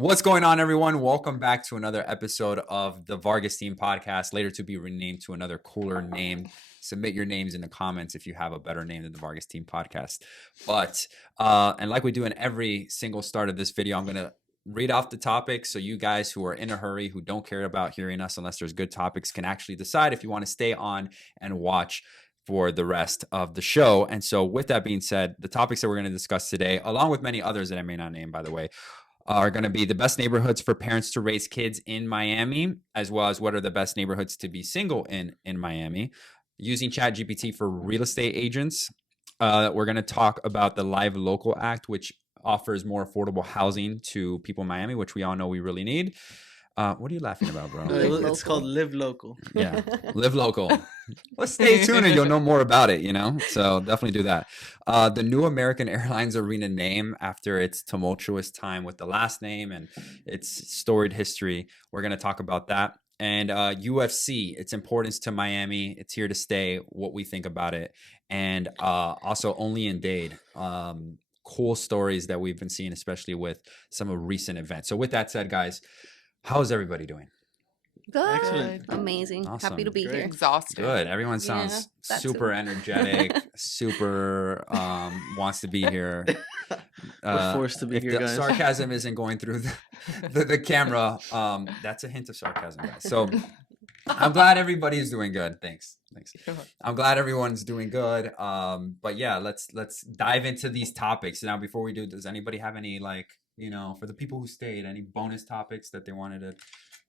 What's going on, everyone? Welcome back to another episode of the Vargas Team Podcast, later to be renamed to another cooler name. Submit your names in the comments if you have a better name than the Vargas Team Podcast. But, and like we do in every single start of this video, I'm going to read off the topics so you guys who are in a hurry, who don't care about hearing us unless there's good topics, can actually decide if you want to stay on and watch for the rest of the show. And so with that being said, the topics that we're going to discuss today, along with many others that I may not name, by the way, are going to be the best neighborhoods for parents to raise kids in Miami, as well as what are the best neighborhoods to be single in Miami, using ChatGPT for real estate agents. We're going to talk about the Live Local Act, which offers more affordable housing to people in Miami, which we all know we really need. What are you laughing about, bro? It's called Live Local. Yeah, Live Local. Well, stay tuned and you'll know more about it, you know? So definitely do that. The new American Airlines Arena name after its tumultuous time with the last name and its storied history. We're going to talk about that. And UFC, its importance to Miami. It's here to stay, what we think about it. And also Only in Dade. Cool stories that we've been seeing, especially with some of recent events. So with that said, guys, how's everybody doing? Good. Excellent. Amazing. Awesome. Happy to be Great. here. Exhausted. Good. Everyone sounds super energetic, super wants to be here. We're forced to be if here, the guys. sarcasm isn't going through the camera, that's a hint of sarcasm, guys. So I'm glad everybody's doing good. Thanks. I'm glad everyone's doing good. But yeah, let's dive into these topics. Now, before we do, does anybody have any, like, you know, for the people who stayed, any bonus topics that they wanted to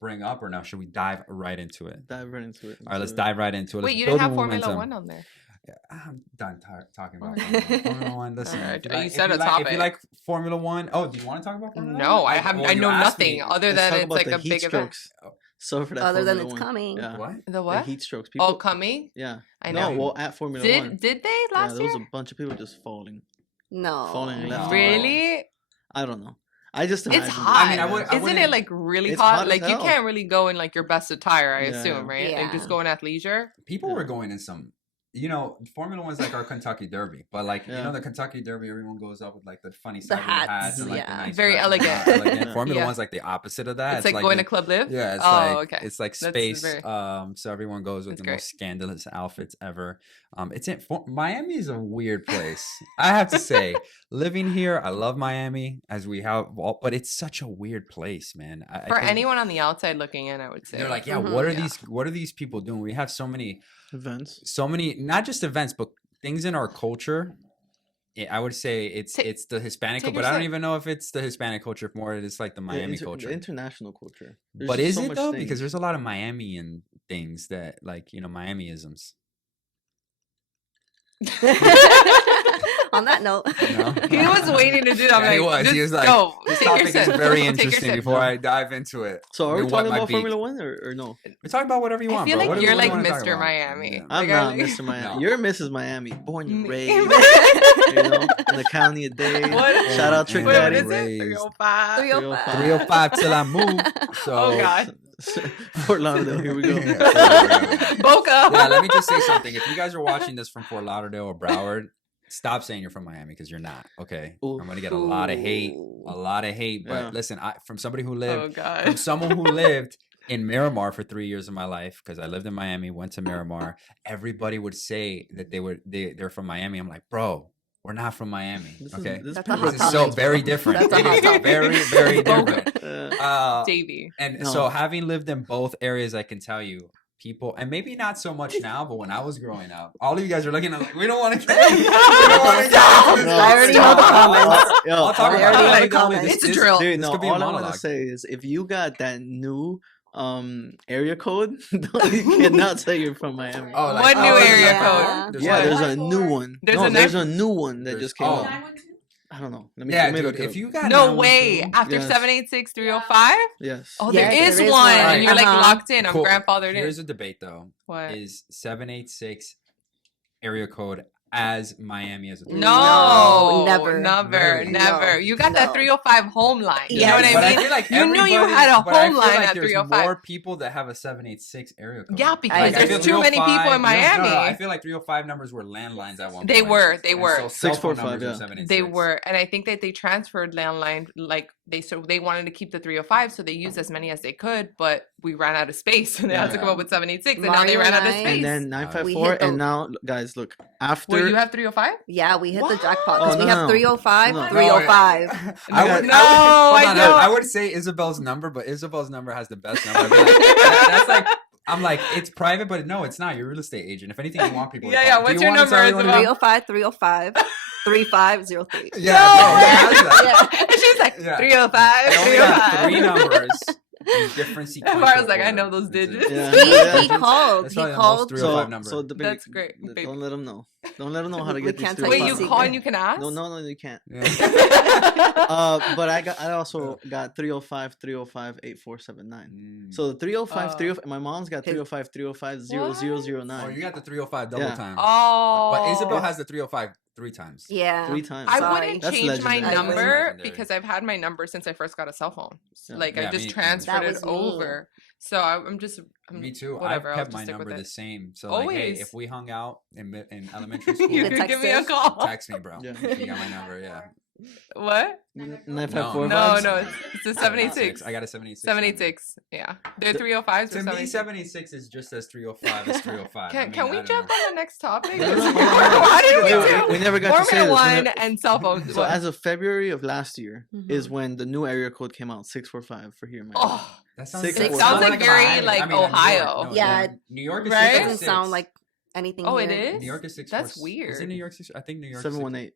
bring up, or now should we dive right into it? Dive right into it. All right, let's dive right into it. Wait, Let's you build didn't have the Formula momentum. 1 on there. Yeah, I'm done talking about Okay. Formula One. Listen, All right. if You like- said if a like, topic. If you like Formula One, do you want to talk about Formula One? No, I haven't. I you know asked nothing me. other Let's than talk it's about like the a heat big event. strokes. So for that Other than Formula it's 1. coming. Yeah. The The what? heat strokes. Oh, People, coming? yeah. I know. No, well, at Formula 1. Did they last there was year? a bunch of people just falling. No. Falling left. No. Really? I don't know. I just It's imagine hot. I mean, I Isn't wouldn't- it like really It's hot? hot as Like you hell. can't really go in like your best attire, I Yeah. assume, right? Like just Yeah. going athleisure. People were going in some, you know, Formula One's like our Kentucky Derby, but like, you Yeah. know, the Kentucky Derby, everyone goes up with like the funny The side hats, and like the yeah. nice Very dress and elegant. elegant. Formula Yeah. One's like the opposite of that. It's like going the- to Club Live. Yeah, it's Oh, like okay. it's like That's space. very- So everyone goes with That's the great. most scandalous outfits ever. Miami is a weird place. I have to say, living here, I love Miami as we have, but it's such a weird place, man. I For think anyone on the outside looking in, I would say. they're like, yeah, Mhm. what are Yeah. these people doing? We have so many, events. not just events, but things in our culture. I would say it's the Hispanic, take but your I don't sip. even know if it's the Hispanic culture more. It's like the Miami The culture. international culture. There's But just is so it much though? things. Because there's a lot of Miamian things that, like, you know, Miamiisms. On that note. You know? He was waiting to do that. I'm Yeah, he like, was. just He was like, go. this Take your topic sip. is very Take your interesting sip. before I dive into it. So are we Wet talking my about beak. Formula 1 or no? We talk about whatever you I want, feel bro. like What do you're we like wanna talk Mr. about? Miami. Yeah. I'm Like, not like- Mr. Miami. No. You're Mrs. Miami. Born and raised. Me. You know, in the county of Dade. What? Shout out Wait, Trick Wait, what Daddy. is it? Raised. 305. 305. 305 till I move. So, Oh, God. Fort Lauderdale, here we go. Boca. Yeah, let me just say something. If you guys are watching this from Fort Lauderdale or Broward, stop saying you're from Miami because you're not. Okay, Ooh. I'm gonna get a lot of hate. But Yeah. listen, from somebody who Oh, lived, from God. someone who lived in Miramar for 3 years of my life, because I lived in Miami, went to Miramar. Everybody would say that they're from Miami. I'm like, bro, we're not from Miami. This Okay, is That's a this hot is so topic. very different. That's a It hot is topic. very, very Boca. different. Uh, Davey. and No. so having lived in both areas, I can tell you, people, and maybe not so much now, but when I was growing up, all of you guys are looking at like, we don't want to get we don't want to get into this. No, I already know the comments. Yo, I'll talk all about I already it. know Like, the comments. It's a drill. Dude, This no, could be a all I want monologue. to say is if you got that new area code, you cannot say you're from Miami. Oh, What new area yeah. code? There's yeah, like- there's a new one. There's no, a there's nine- a new one that There's- just came oh. out. I don't know. Let me Yeah, let me dude, look it if up. you got No 912 way. After Yes. 786-305? Yes. Oh, Yes, there is there is one. one. And you're like Uh-huh. locked in. I'm Cool. grandfathered Here's in. a debate though. What? Is 786 area code as Miami as a No, never. never. No. You got that No. 305 home line. You know Yes. what But I mean? feel like You knew you everybody- had a but I home feel line like at there's 305. more people that have a 786 area code. Yeah, because I there's feel too many people 305 in Miami. No, I feel like 305 numbers were landlines at one They point. were, they And were. so cell phone 645, numbers were yeah. 786. They were, and I think that they transferred landline like they wanted to keep the 305, so they used as many as they could, but we ran out of space, and they had to come up with 786, and now they Mario ran out of and I- space. And then We 954, hit the- and now, guys, look, after... Wait, you have 305? Yeah, we hit the What? jackpot Oh, because no, we have no. 305, No. 305. I would say Isabel's number, but Isabel's number has the best number. That's like, I'm like, it's private, but no, it's not. You're a real estate agent. If anything, you want people to Yeah, call. yeah, Do what's you your want to tell number, everyone to- 305, 3503. Yeah, no, it has that. Yeah. And she's like, Yeah. 305, They only have 3 305. numbers in different sequential And Mara's like, I order. know those That's it. digits. Yeah. He called. That's He probably the most called. 305 number. So the big, That's great, babe. Don't let them know. Don't let them know how to We get these can't tell 305 Wait, you secret. call and you can ask? No, you can't. Yeah. But I also got 305, 305, 8479. So the 305, 305, my mom's got 305, 305, 0009. Oh, you got the 305 double Yeah. time. Oh. But Isabel has the 305 3 times. Yeah. 3 times. I Sorry. wouldn't That's change my legendary. number Legendary. because I've had my number since I first got a cell phone. Yeah. Like Yeah, I just me- transferred That it was me. over. So I'm just Me too. Whatever, I've I'll kept just my stick with number the it. same. So like, hey, Always. if we hung out in elementary school, You The could give me a Texas? call. text me, bro. Yeah. You got my number. Yeah. What? 954 No, vibes? no, it's a 786. I got a 786. 786. Yeah. They're 305s To or me, 786. 786 is just as 305 as 305. Can we jump on the next topic? No, no, no, Why did we Wait, do we never got to say Formula this. One and cell phones? So as of February of last year is Mhm. when the new area code came out, 645 for here, man. Oh, That sounds, Six- that It sounds like very, Miami. like, New York. Ohio. No, Yeah. New York is Right? It 646. doesn't sound like anything. Oh, it here. is? New York is 646. That's Is weird. it New York 6? I think New York 718.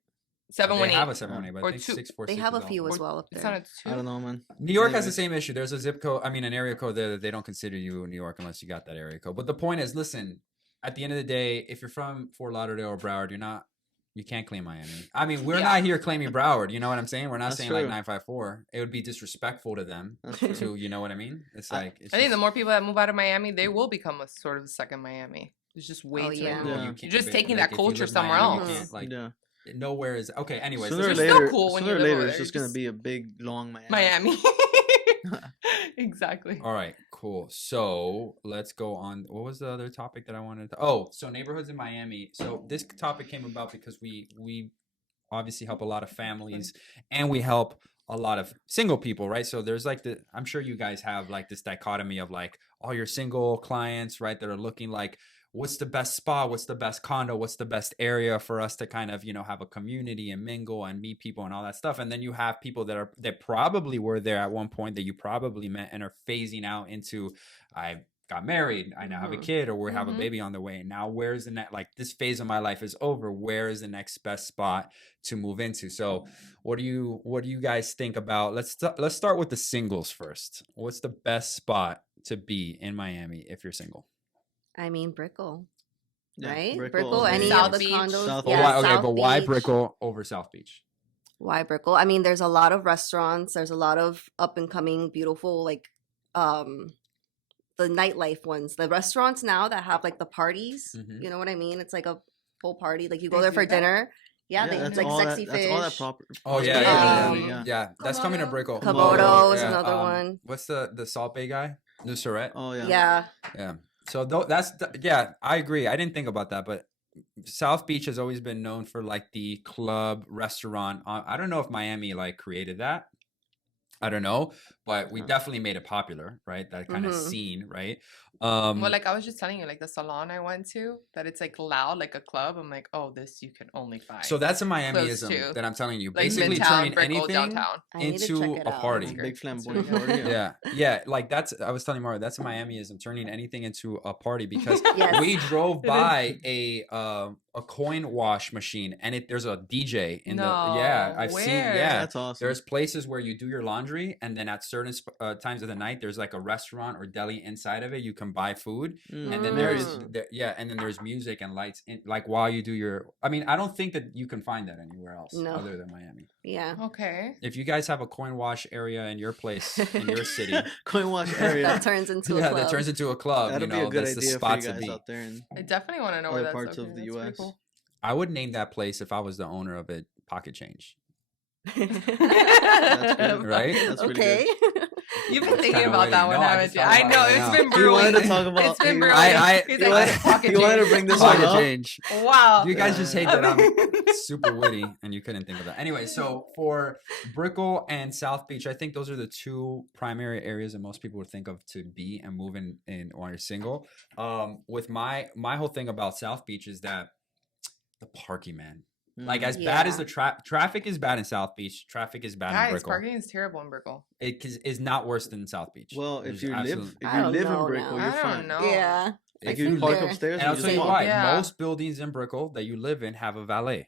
718. They have a 718, but Or I think two- 646. They have a is all. few as well up It's there. not a two. I don't know, man. New York has the Anyways. same issue. There's a zip code, an area code there that they don't consider you in New York unless you got that area code. But the point is, listen, at the end of the day, if you're from Fort Lauderdale or Broward, you can't claim Miami. I mean, we're Yeah. not here claiming Broward. You know what I'm saying? We're not That's saying like true. 954. It would be disrespectful to them. That's true. To, you know what I mean? It's like, it's I think the just- more people that move out of Miami, they will become a sort of second Miami. There's just way Oh, too yeah. many. Yeah. you You're can't- just taking like, that if you culture live somewhere Miami, else. you can't, like, Yeah. nowhere is okay. Anyways, Sooner or let's You're just- still later, cool when you sooner or live later, over it's there. just gonna Just- be a big long Miami. Miami. Exactly. All right, cool. So let's go on. What was the other topic that I wanted to? Oh, so neighborhoods in Miami. So this topic came about because we obviously help a lot of families and we help a lot of single people, right? So there's like I'm sure you guys have like this dichotomy of like all your single clients, right? That are looking like, what's the best spot? What's the best condo? What's the best area for us to kind of, have a community and mingle and meet people and all that stuff. And then you have people that probably were there at one point that you probably met and are phasing out into, I got married, I now have a Mhm. kid, or we have a Mhm. baby on the way. Now where's the next, like this phase of my life is over. Where is the next best spot to move into? So what do you guys think about? Let's start with the singles first. What's the best spot to be in Miami if you're single? I mean, Brickell, Yeah, right? Brickell, Brickell, any South of the Beach. condos. South Well, Beach. why, okay, South but why Beach. Brickell over South Beach? Why Brickell? I mean, there's a lot of restaurants. There's a lot of up and coming, beautiful, like, the nightlife ones. The restaurants now that have like the parties. Mhm. You know what I mean? It's like a full party. Like you go They there do for that? dinner. Yeah, they that's like all sexy that, fish. That's all that proper. Oh yeah, Yeah. yeah, yeah. That's coming to Komodo. Brickell. Komodo is Yeah, another one. What's the Salt Bay guy? Nusret. Oh yeah. Yeah. Yeah. So yeah, I agree. I didn't think about that, but South Beach has always been known for like the club restaurant. I don't know if Miami like created that. I don't know, but we definitely made it popular, right? That kind of Mhm. scene, right? Well, like I was just telling you, like the salon I went to, that it's like loud, like a club. I'm like, oh, this you can only find. So that's a Close Miamiism to, that I'm telling you. like Basically Midtown, turning Brickell, anything downtown. I need to into check it a out. party. Big That's flamboyant really party. Yeah, like I was telling Mario, that's a Miamiism, turning anything into a party because Yes. we drove It is. by a coin wash machine and there's a DJ in I've seen where? That's awesome. there's places where you do your laundry and then at certain times of the night there's like a restaurant or deli inside of it. You can buy food and then there's and then there's music and lights like while you do your. I mean, I don't think that you can find that anywhere else No. other than Miami. Yeah. Okay. If you guys have a coin wash area in your place in your city, Coin wash area. That turns into a yeah, club. that turns into a club. That'll be a good that's the idea for spot you to guys be. out there. And I definitely want to know where Other that's parts of located. the That's pretty US. cool. I would name that place if I was the owner of it. Pocket Change. That's good. Right? That's really good. Okay. You've been thinking Kinda about waiting. that one, No, I haven't just you? thought I about know it it's now. been He brewing. wanted to talk about. It's been he brewing. I- He's like, I- pocket he wanted to change. bring this Pocket one up. change. Wow. You guys just hate Yeah. that I'm super witty and you couldn't think of that. Anyway, so for Brickell and South Beach, I think those are the two primary areas that most people would think of to be and move in when you're single. With my whole thing about South Beach is that the parking, man. Like as bad as the traffic is bad in South Beach, traffic is bad in Guys, Brickell. parking is terrible in Brickell. It is not worse than South Beach. Well, There's if you absolute- I don't live in know Brickell, now. you're I fine. don't know. Yeah. Like if you you park live- upstairs, And I'll you tell just you walk. why. Yeah. Most buildings in Brickell that you live in have a valet.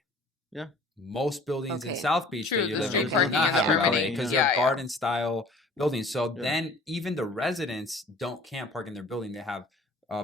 Yeah. Most buildings in Okay. South Beach True, that you the live street in do parking not is have a valet permitted. because Yeah, they're yeah. garden style buildings. So Yeah. then even the residents can't park in their building. They have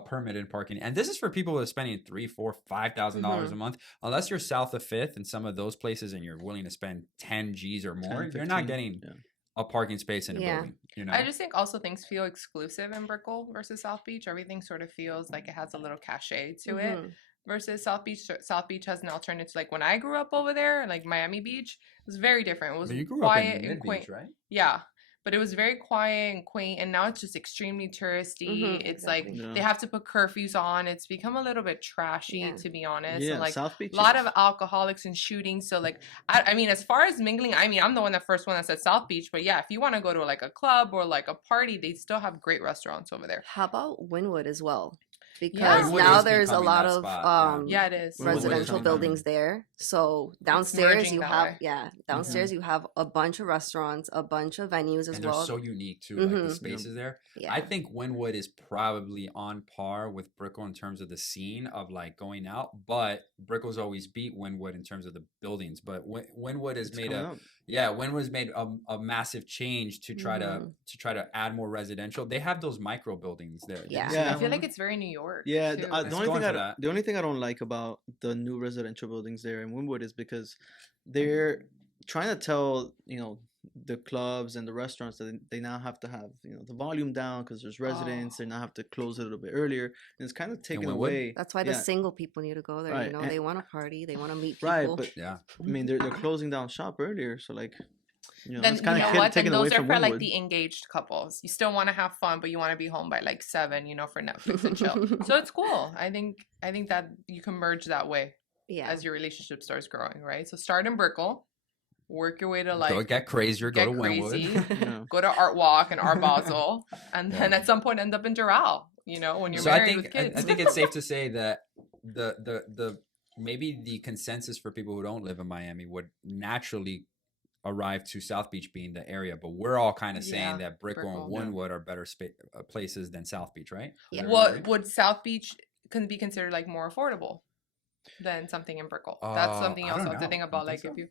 permitted parking, and this is for people that are spending $3,000, $4,000, $5,000 a month. Unless you're south of Fifth and some of those places, and you're willing to spend 10 G's or more, 10, you're not 15, getting yeah. a parking space in a Yeah. building. You know, I just think also things feel exclusive in Brickell versus South Beach. Everything sort of feels like it has a little cachet to it Mhm. versus South Beach. South Beach has an alternative. Like when I grew up over there, like Miami Beach, it was very different. It was but you grew quiet up in and quaint. Mid-Beach, right? Yeah. But it was very quiet and quaint, and now it's just extremely touristy. Mhm, It's exactly. like they have to put curfews on. It's become a little bit trashy, Yeah. to be honest. Yeah, And like South Beach. a lot is- of alcoholics and shootings. So like, I mean, as far as mingling, I mean, I'm the first one that said South Beach. But yeah, if you want to go to like a club or like a party, they still have great restaurants over there. How about Wynwood as well? Because Wynwood now is there's a becoming lot that of spot, Yeah, it is. Wynwood is residential becoming- buildings there. So downstairs merging you that have way. downstairs you have a bunch of restaurants, a bunch of venues as And well. they're so unique too, like the Mhm. spaces there. Yeah. I think Wynwood is probably on par with Brickell in terms of the scene of like going out, but Brickell's always beat Wynwood in terms of the buildings. But Wynwood has it's made coming a up. Wynwood's made a massive change to try to add more residential. They have those micro buildings there. Did you Yeah. see Yeah. that I feel one? like it's very New York. Yeah, too. the It's only going thing for that. the only thing I don't like about the new residential buildings there in Wynwood is because they're trying to tell the clubs and the restaurants that they now have to have the volume down because there's residents. They now have to close it a little bit earlier, and it's kind of taken Wynwood? away. That's why the yeah, single people need to go there. Right, You know, and- they want to party, they want to meet people. right, but Yeah. I mean they're closing down shop earlier, so like Then it's you kind know of what? Then taken away those are from for like Wynwood. the engaged couples. You still want to have fun, but you want to be home by like 7, for Netflix and chill. So it's cool. I think that you can merge that way yeah. as your relationship starts growing, right? So start in Brickell, work your way to like Go get crazier, go get to Wynwood. crazy, Yeah. go to Art Walk and Art Basel, and then Yeah. at some point end up in Doral. When you're So I married think with kids. I think it's safe to say that the maybe the consensus for people who don't live in Miami would naturally arrive to South Beach being the area, but we're all kind of saying Yeah, that Brickell and Brickell. Wynwood are better places than South Beach, right? Yeah. What would South Beach can be considered like more affordable than something in Brickell? That's something I you also don't have to know. think You about. think Like if so? you,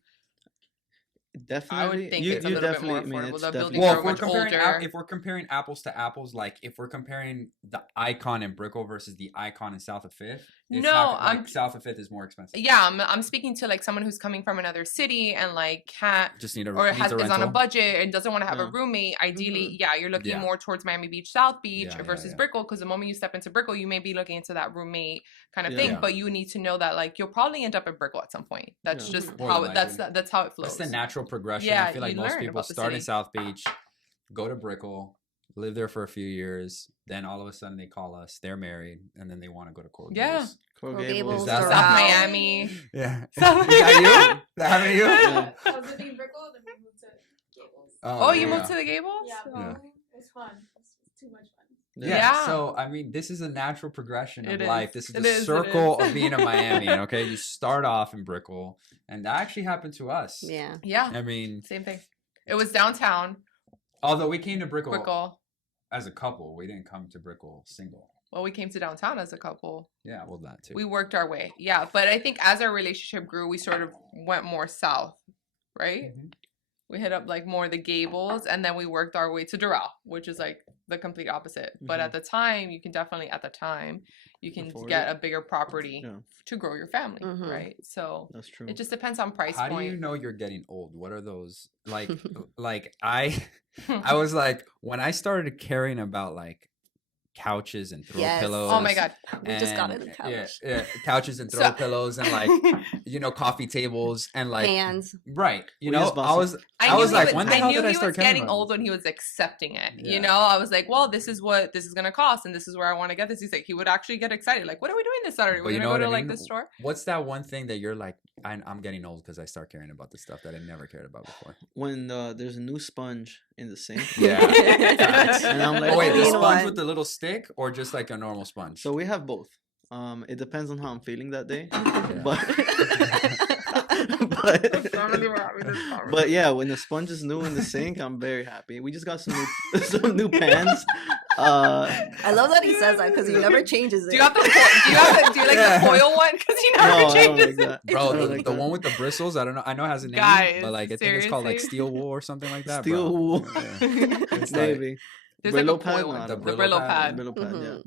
Definitely, think you, it's a you little bit definitely. more I mean, affordable. it's The definitely. buildings Well, are if we're much comparing older. if we're comparing apples to apples, like if we're comparing the Icon in Brickell versus the Icon in South of Fifth, it's No, not, I'm- like, South of Fifth is more expensive. Yeah, I'm speaking to like someone who's coming from another city and like can't Just need a or needs is on a rental. budget and doesn't want to have Yeah. a roommate. Ideally, Mhm. yeah, you're looking Yeah. more towards Miami Beach, South Beach Yeah, yeah, versus yeah. Brickell because the moment you step into Brickell, you may be looking into that roommate kind of Yeah. thing. Yeah. But you need to know that like you'll probably end up at Brickell at some point. That's Yeah. just More how than that's likely. that's how it flows. That's the natural progression. Yeah, I feel like you most learn people about the start in city. South Beach, go to Brickell, live there for a few years, then all of a sudden they call us, they're married, and then they want to go to Coral Yeah. Gables. Coral Coral Gables. Gables, Is that Doral. South Miami. Yeah. South Is that you? That happened to you? Yeah. I was living in Brickell, then we moved to Gables. Oh, you yeah. moved to the Gables? Yeah, but Yeah. it was fun. It was too much fun. Yeah. Yeah. So I mean, this is a natural progression of It is. life. This is It the is, it circle is. of being in Miami. Okay, you start off in Brickell, and that actually happened to us. Yeah. Yeah, I mean, same thing. It was downtown although we came to Brickell, Brickell. as a couple, we didn't come to Brickell single. Well, we came to downtown as a couple. Yeah, well, that too. We worked our way. Yeah, but I think as our relationship grew, we sort of went more south, right? Mhm. We hit up like more the Gables, and then we worked our way to Doral, which is like the complete opposite. But Mhm. at the time, you can Afford get it. a bigger property Yeah. to grow your family, Mhm. right? So That's true. it just depends on price How do point. you know you're getting old? What are those like? I was like, when I started caring about like couches and throw Yes. pillows. Oh my god. We just got and- in the couch. Yeah, couches and throw So- pillows and like coffee tables and like Fans. right. We just bought I was some- I was like, when the I hell knew did I he start was caring getting about old this? when he was accepting it. Yeah. You know, I was like, well, this is what this is gonna cost, and this is where I want to get this. He's like, he would actually get excited. Like, what are we doing this Saturday? But We're you gonna know go to what I like mean? the store. What's that one thing that you're like, I'm getting old because I start caring about the stuff that I never cared about before? When there's a new sponge in the sink. Yeah. Facts. And I'm like, Oh wait, the Green sponge one. with the little stick or just like a normal sponge? So we have both. It depends on how I'm feeling that day. Yeah. But yeah, when the sponge is new in the sink, I'm very happy. We just got some new pans. I love that he says that because he never changes it. Do you have the do you like Yeah. the foil one? Because he No, never I don't changes like that. Bro, I don't the like the that. one with the bristles, I don't know. I know it has a name, Guys, but like I think it's called like seriously? steel wool or something like that. Steel bro. wool. Yeah. It's like- Maybe. There's like a Brillo pad? foil No, one. I The don't know. Brillo Brillo pad. Brillo pad, yeah. Mhm.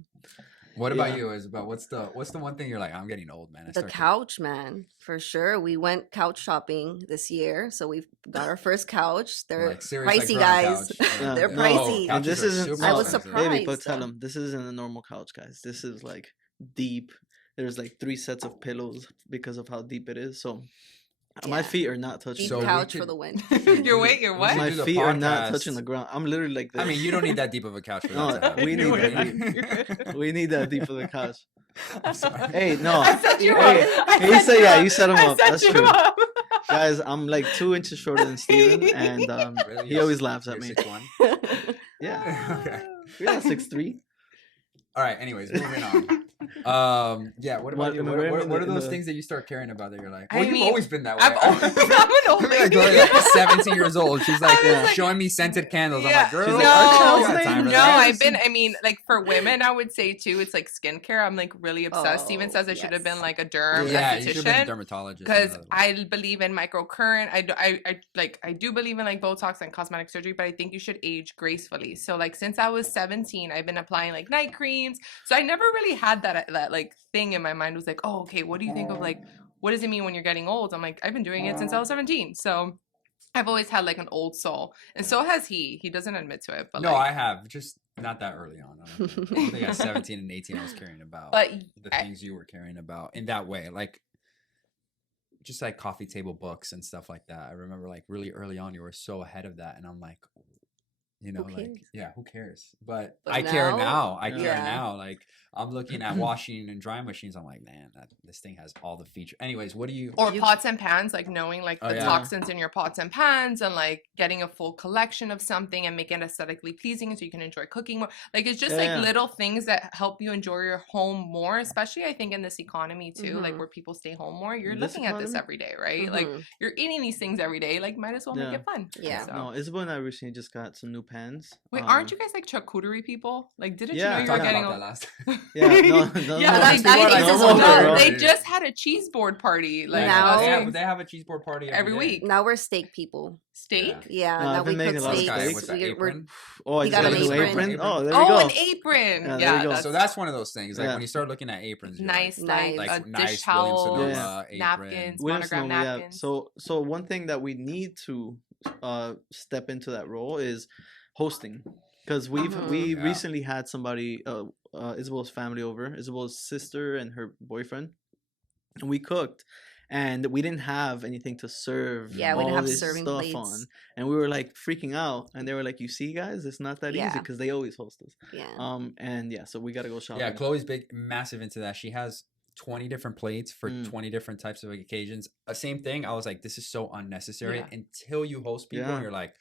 What about Yeah. you, Isabel? What's the one thing you're like, I'm getting old, man. I The start couch, man, for sure. We went couch shopping this year, so we've got our first couch. They're like, serious, like, pricey, grown guys. couch. Yeah. They're No, pricey. and this couches are isn't. super I was expensive. Baby, but surprised. tell them this isn't a normal couch, guys. This is like deep. There's like 3 sets of pillows because of how deep it is. So my Yeah. feet are not touching. Deep So we couch for could- the win. Your weight, your We what? should My do the feet are not podcast. touching the ground. I'm literally like this. I mean, you don't need that deep of a couch for that No, to happen. we You need know what I that mean? we need that deep of the couch. I'm sorry. Hey, no. I set you Hey, up. I he set said, you yeah, up. you set him I up. set That's you true. up. Guys, I'm like 2 inches shorter than Steven, and Really? he always laughs at You're me. 6'1"? Yeah, Okay. we're not 6'3". All right. Anyways, moving on. Yeah. What about you? When we're in What are the- those things that you start caring about that you're like? I Well, you've mean, always been that way. I'm always, I'm an old I mean, like, lady. Gloria, 17 years old. She's like, I was like- showing me scented candles. I'm Yeah. like, girl, She's I like, don't "Our got time for No, that." I've been. I mean, like for women, I would say too. It's like skincare. I'm like really obsessed. Steven Oh, says I should have been yes. like a derm Yeah, you should have been a esthetician. dermatologist. Because I believe in microcurrent. I do believe in like Botox and cosmetic surgery, but I think you should age gracefully. So like since I was 17, I've been applying like night creams. So I never really had that like thing in my mind. Was like, oh, okay, what do you think of like what does it mean when you're getting old? I'm like, I've been doing it since I was 17. So I've always had like an old soul, and so has he. He doesn't admit to it, but no, like, I have just not that early on. I don't think at 17 and 18 I was caring about but the things you were caring about in that way, like just like coffee table books and stuff like that. I remember like really early on you were so ahead of that, and I'm like, you know, like cares? yeah, who cares? But But I care now- now. I care Yeah. now. Like I'm looking at washing and drying machines. I'm like, man, this thing has all the features. Anyways, what do you? or You- pots and pans, like knowing like Oh, the yeah. toxins in your pots and pans, and like getting a full collection of something and make it aesthetically pleasing so you can enjoy cooking more. Like it's just like Yeah. little things that help you enjoy your home more, especially I think in this economy too, like Mhm. where people stay home more. You're In this looking at this economy? every day, right? Like Mhm. you're eating these things every day. Like might as well make Yeah. it fun. Yeah. So. No, Isabel and I recently just got some new pans. Wait, aren't you guys like charcuterie people? Like, didn't Yeah, you know you were Talking getting? about a- that last. Yeah, no, Yeah, no, like I they, think no it's more, no, bro. they just had a cheese board party. Like Now- last they week. have, they have a cheese board party Every day. week. Now we're steak people. Steak. Yeah. Yeah, No, now I've we been making cook a lot of This guy steaks. with the We're- apron. Oh, I He just got got a an new apron. apron. Oh, there we Oh, go. an apron. Yeah, there Yeah, we go. that's So that's one of those things. Like Yeah. when you start looking at aprons, you're nice, Nice. like, like a nice dish towel, Williams Yeah. apron. napkins, Williams monogram Sonoma, yeah. napkins. So one thing that we need to step into that role is hosting, because we Mhm. Yeah. recently had somebody, Isabel's family over, Isabel's sister and her boyfriend, and we cooked. And we didn't have anything to serve Yeah, we didn't all have this serving stuff plates. on. And we were like freaking out. And they were like, you see, guys, it's not that easy Yeah. because they always host us. Yeah. And yeah, so we got to go shopping. Yeah, Chloe's massive into that. She has 20 different plates for Mm. 20 different types of occasions. Same thing. I was like, this is so unnecessary Yeah. until you host people Yeah. and you're like,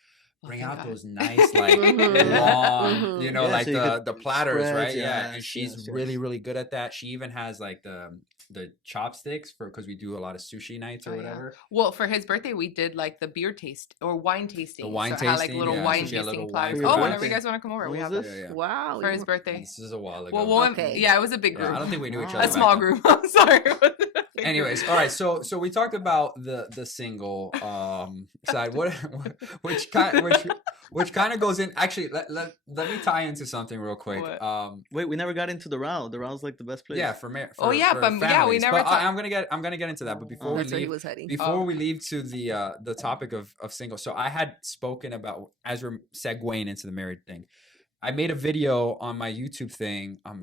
Oh, bring thank out God. those nice, like Mhm. long, Mhm. you know, Yeah, like so you could the platters, spread, right? Yeah. And yes, she's yes, really, yes. really good at that. She even has like the chopsticks because we do a lot of sushi nights or Oh, yeah. whatever. Well, for his birthday, we did like the beer taste or wine tasting. wine so it had, like tasting, little yeah, wine so she had tasting little platters. wine Oh, for whenever birthday. you guys want to come over, What we was have this? it Yeah, yeah. Wow. for you his were- birthday. This is a while ago. Well, one, Okay. yeah, it was a big Yeah, group. I don't think we knew each Wow. other. A small back then. group. I'm sorry. Big Anyways, group. all right. So we talked about the single side. Which kind of goes in. Actually, let me tie into something real quick. What? Wait, we never got into the row. The row's like the best place. Yeah, for me. Oh, yeah, but yeah, we never But talk- I'm gonna get into that. But before That's we where he leave, was heading. before Oh. we leave to the topic of single, so I had spoken about, as we're segueing into the married thing, I made a video on my YouTube thing, on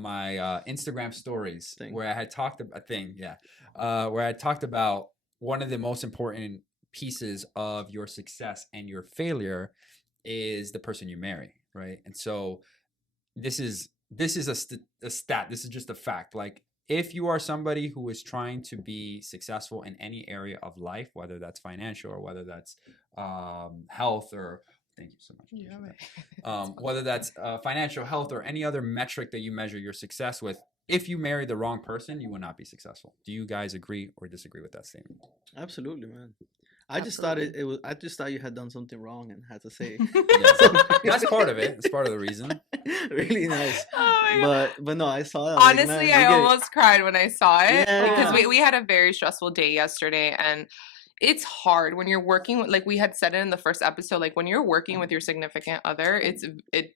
my Instagram stories where I had talked about where I talked about one of the most important pieces of your success and your failure is the person you marry, right? And so this is a stat. This is just a fact. Like, if you are somebody who is trying to be successful in any area of life, whether that's financial or whether that's health or thank you so much. Whether that's financial, health, or any other metric that you measure your success with, if you marry the wrong person, you will not be successful. Do you guys agree or disagree with that statement? Absolutely, man. I just thought it was. I just thought you had done something wrong and had to say. That's part of it. It's part of the reason. Really nice. Oh but no, I saw it. Honestly, like, man, I almost cried when I saw it because Yeah. we had a very stressful day yesterday, and it's hard when you're working with, like we had said it in the first episode, like when you're working with your significant other, it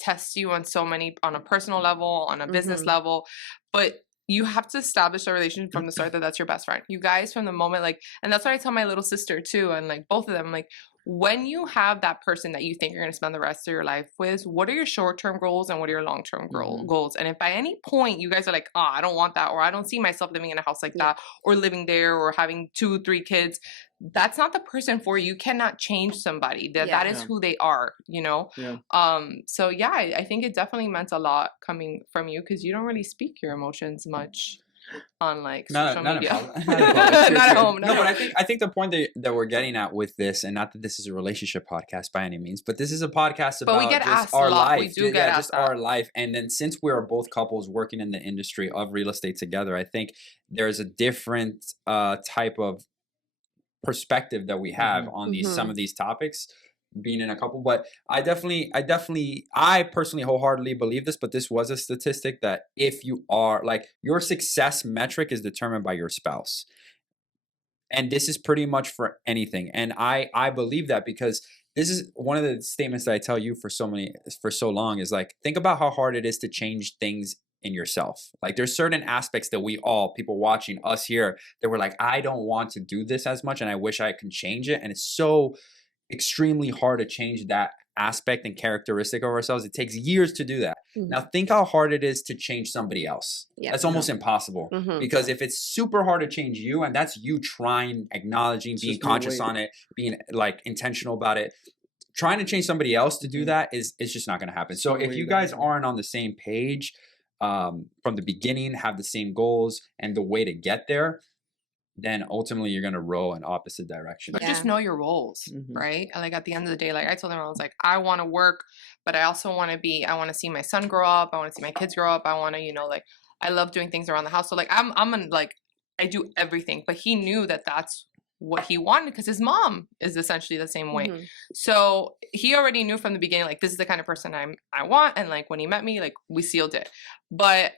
tests you on a personal level, on a business level, but you have to establish a relationship from the start that's your best friend. You guys, from the moment, like, and that's what I tell my little sister too, and like both of them, like, when you have that person that you think you're going to spend the rest of your life with, what are your short-term goals and what are your long-term goals? And if by any point you guys are like, oh, I don't want that, or I don't see myself living in a house like that, or living there, or having 2-3 kids, that's not the person for you. You cannot change somebody. That is who they are, you know? So yeah, I think it definitely meant a lot coming from you because you don't really speak your emotions much on like social media. Not at home. No, but I think the point that we're getting at with this, and not that this is a relationship podcast by any means, but this is a podcast about we get just asked our a lot. life. We do get asked our life. And then since we're both couples working in the industry of real estate together, I think there's a different type of perspective that we have on some of these topics, being in a couple. But I personally wholeheartedly believe this, but this was a statistic that if you are like, your success metric is determined by your spouse. And this is pretty much for anything. And I believe that because this is one of the statements that I tell you for so long is like, think about how hard it is to change things in yourself. Like, there's certain aspects that people watching us here, that we're like, I don't want to do this as much and I wish I could change it. And it's so extremely hard to change that aspect and characteristic of ourselves. It takes years to do that. Now think how hard it is to change somebody else. That's almost impossible, because if it's super hard to change you, and that's you trying, acknowledging, being conscious on it, being like intentional about it, trying to change somebody else to do that is just not going to happen. So if you guys aren't on the same page from the beginning, have the same goals and the way to get there, then ultimately you're going to row in opposite directions. But just know your roles, right? And like at the end of the day, like I told them, I was like, I want to work, but I also want to see my son grow up. I want to see my kids grow up. I want to, like, I love doing things around the house. So like, I do everything, but he knew that that's what he wanted because his mom is essentially the same way. So he already knew from the beginning, like, this is the kind of person I want. And like, when he met me, like, we sealed it. But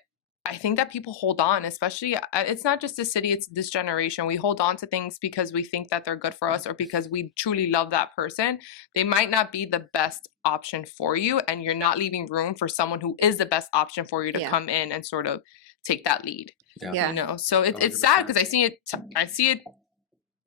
I think that people hold on, especially, it's not just this city, it's this generation. We hold on to things because we think that they're good for us or because we truly love that person. They might not be the best option for you, and you're not leaving room for someone who is the best option for you to come in and sort of take that lead. So it's sad because I see it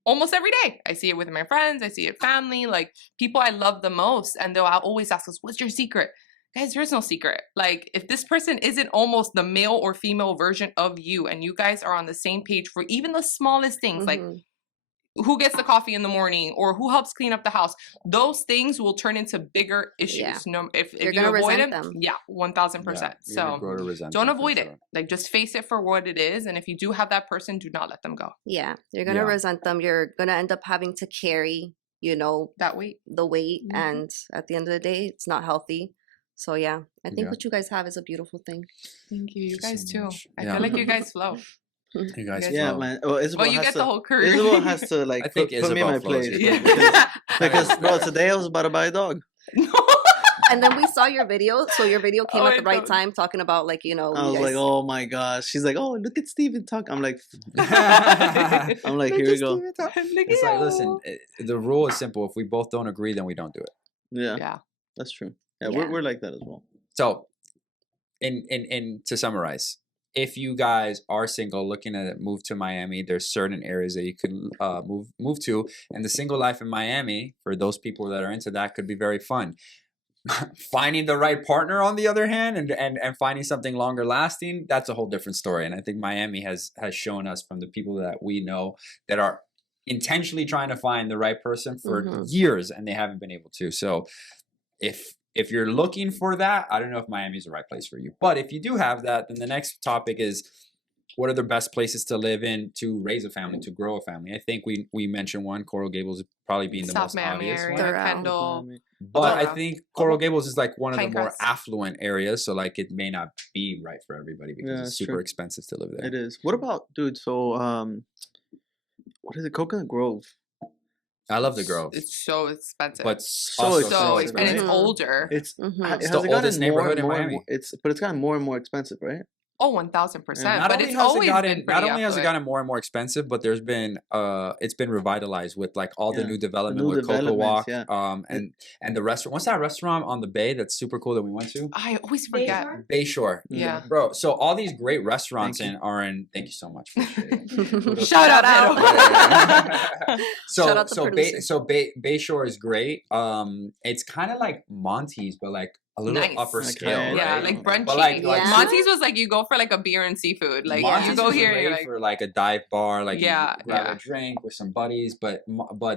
almost every day. I see it with my friends. I see it family, like people I love the most. And they'll always ask us, what's your secret? Guys, there's no secret. Like, if this person isn't almost the male or female version of you, and you guys are on the same page for even the smallest things, like who gets the coffee in the morning or who helps clean up the house, those things will turn into bigger issues. No, if you avoid them, 1000%. So don't avoid it. Like, just face it for what it is. And if you do have that person, do not let them go. Yeah, you're gonna resent them. You're gonna end up having to carry, that weight, the weight, and at the end of the day, it's not healthy. So yeah, I think what you guys have is a beautiful thing. Thank you. You guys too. I feel like you guys flow. You guys flow. Man. Well, you get the whole crew. Isabel has to like put me in my place. Because bro, today I was about to buy a dog. And then we saw your video. So your video came at the right time, talking about like, I was like, oh my gosh. She's like, oh, look at Steven talk. I'm like, here we go. It's like, listen, the rule is simple. If we both don't agree, then we don't do it. Yeah. That's true. Yeah, we're like that as well. So, in to summarize, if you guys are single, looking at move to Miami, there's certain areas that you can move to, and the single life in Miami for those people that are into that could be very fun. Finding the right partner, on the other hand, and finding something longer lasting, that's a whole different story. And I think Miami has shown us, from the people that we know that are intentionally trying to find the right person for years, and they haven't been able to. So if you're looking for that, I don't know if Miami is the right place for you. But if you do have that, then the next topic is, what are the best places to live in to raise a family, to grow a family? I think we mentioned one, Coral Gables probably being the South most Miami obvious area, one. Doral. Kendall. But I Doral. think Coral Gables is like one of the more Pinecrest. affluent areas, so like it may not be right for everybody because Yeah, it's that's super true. expensive to live there. It is. What about, dude? So, what is it? Coconut Grove. I love the Grove, It's so expensive. but So also so expensive, and it's right? older. It's It's has the it gotten oldest neighborhood in and Miami. more, but it's gotten more and more expensive, right? Oh, 1000%. Not But only it's has always it gotten, been pretty not only has it affluent. gotten more and more expensive, but there's been it's been revitalized with like all the Yeah, new development new with Coco developments, Walk, yeah. and the restaurant. What's that restaurant on the bay that's super cool that we went to? I always forget. Bayshore? Bayshore. Yeah. Bro, so all these great restaurants Thank you. are in. Thank you so much. Appreciate it. Kudos Shout to out. you. Shout out the producer. Bayshore is great. It's kind of like Monty's, but like a little Nice. upper Like scale, high-end. Yeah, right? like brunchy. But like Yeah. Monty's was like you go for like a beer and seafood. Like Yeah. you Monty's go is here and great you're like, for like a dive bar, like Yeah, you grab yeah. a drink with some buddies. But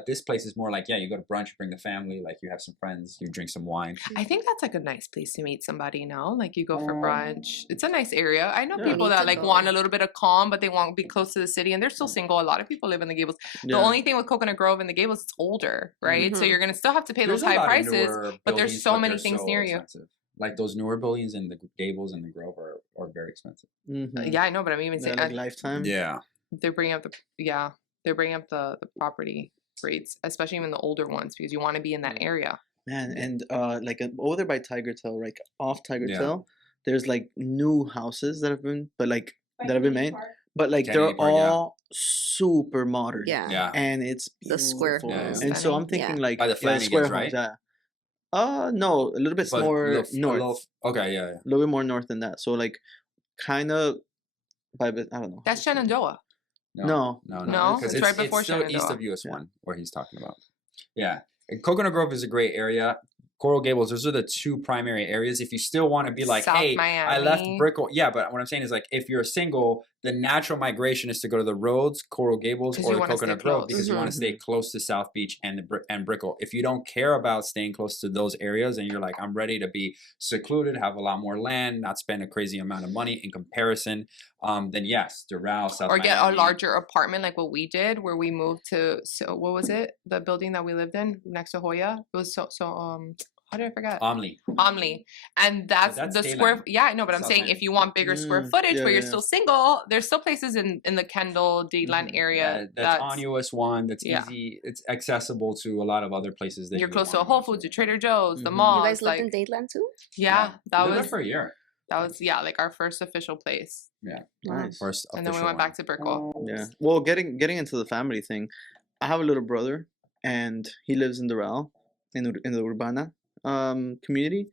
this place is more like, yeah, you go to brunch, you bring the family, like you have some friends, you drink some wine. I think that's like a nice place to meet somebody, no? Like you go for brunch. It's a nice area. I know Yeah. people Need that to like go. want a little bit of calm, but they want to be close to the city and they're still single. A lot of people live in the Gables. Yeah. The only thing with Coconut Grove and the Gables, it's older, right? So Mhm. you're gonna still have to pay There's those a high lot of prices. newer but there's buildings, so many they're things near you. expensive. Like those newer buildings in the Gables and the Grove are very expensive. Mhm. Yeah, I know, but I'm even Yeah, saying like Lifetime. Yeah. they're bringing up the property rates, especially even the older ones, because you want to be in that area. Man, and like over there by Tiger Tail, like off Tiger Yeah. Tail, there's like new houses that have been, but like By that have been Kennedy made, Park. but like Kennedy they're Park, yeah. all super modern. Yeah. Yeah. And it's The square. beautiful. Yeah, yeah. And so I'm Stunning. thinking Yeah. like By the yeah, square Flanagans, homes, right? yeah. No, a little bit But more a north. little- okay, yeah, yeah. A little bit more north than that. So like kind of by I don't know. That's Shenandoah. No. No? because It's right before still east Shenandoah. of US Yeah. 1 where he's talking about. Yeah, and Coconut Grove is a great area. Coral Gables, those are the two primary areas. If you still want to be like, South hey, I left Miami. Brickell. Yeah, but what I'm saying is like, if you're single, the natural migration is to go to the roads, Coral Gables, 'Cause or you the wanna stay Coconut Grove close. because you want to stay close to South Beach and Brickell. If you don't care about staying close to those areas and you're like, I'm ready to be secluded, have a lot more land, not spend a crazy amount of money in comparison, then yes, Doral, South Or get a Miami. larger apartment like what we did, where we moved to, so what was it? The building that we lived in next to Hoya? It was how did I forget? Omni. And that's that's the Dayland. square. Yeah, I know, but I'm South saying Miami. if you want bigger square Mm, footage yeah, where you're yeah. still single, there's still places in the Kendall, Dayland area that's on US 1. That's yeah. easy. It's accessible to a lot of other places that you're you close to a wanna Whole go Foods, to. a Trader Joe's, the Mhm. mall. You guys like, lived in Dayland too? yeah, that We lived there was for a year. like our first official place. Nice. First And then we official went one. back to Brickell. Yeah. Well, getting into the family thing, I have a little brother, and he lives in Doral, in the Urbana community.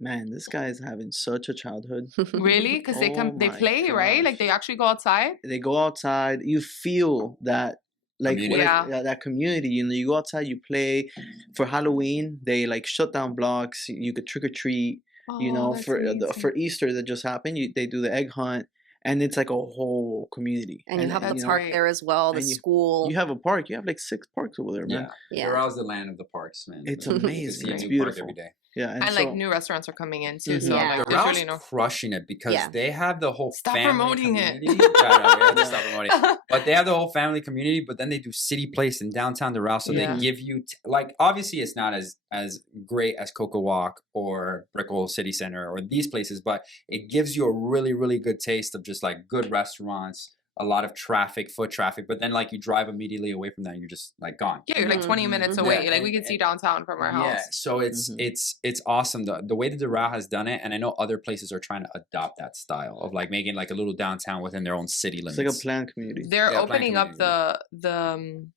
Man, this guy is having such a childhood. Really? Because they Oh they my play, right? Like gosh. they actually go outside. They go outside. You feel that, like, Community. Yeah. that community. You know, you go outside, you play. For Halloween, they like shut down blocks. You could trick or treat. You Oh, know, that's for amazing. for Easter that just happened, they do the egg hunt, and it's like a whole community. And you have the you know, park Right. there as well, the and school. You have a park. You have like 6 parks over there, Yeah. man. Yeah. Doral's the land of the parks, man. It's You can amazing. see a It's new park beautiful. every day. Yeah, And so, like new restaurants are coming in too. Mhm. So Yeah. like there's Doral's really no. crushing it because Yeah. they have the whole Stop family promoting it. community. Yeah, no, we have to Yeah. stop promoting it. But they have the whole family community, but then they do City Place in downtown Doral. So Yeah. they give you, like, obviously it's not as great as Coco Walk or Brickell City Center or these places, but it gives you a really, really good taste of just like good restaurants, a lot of traffic, foot traffic. But then like you drive immediately away from that and you're just like gone. Yeah, you're like 20 Mhm. minutes Mhm. away. Yeah, Like we and- can see downtown from our Yeah, house. so it's it's awesome. The way that Doral has done it, and I know other places are trying to adopt that style of like making like a little downtown within their own city limits. it's like a planned community. They're Yeah, planned opening up community. the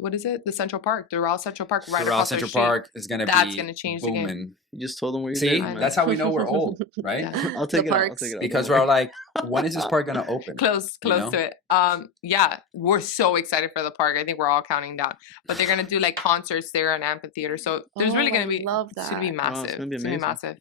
what is it? The Central Park, the Doral Central Park, right Doral across Central the street. Park is gonna That's be gonna change the game. booming. You just told them where you're See, going, man. that's how we know we're old, right? Yeah. I'll take The it out. I'll parks. take it out. Because don't we're worry. like, when is this park gonna open? Close know? to it. Yeah, we're so excited for the park. I think we're all counting down. But they're gonna do like concerts there and amphitheater. So there's really Oh, gonna I be love it's gonna be that. Wow, it's massive. gonna be It's gonna be amazing. massive.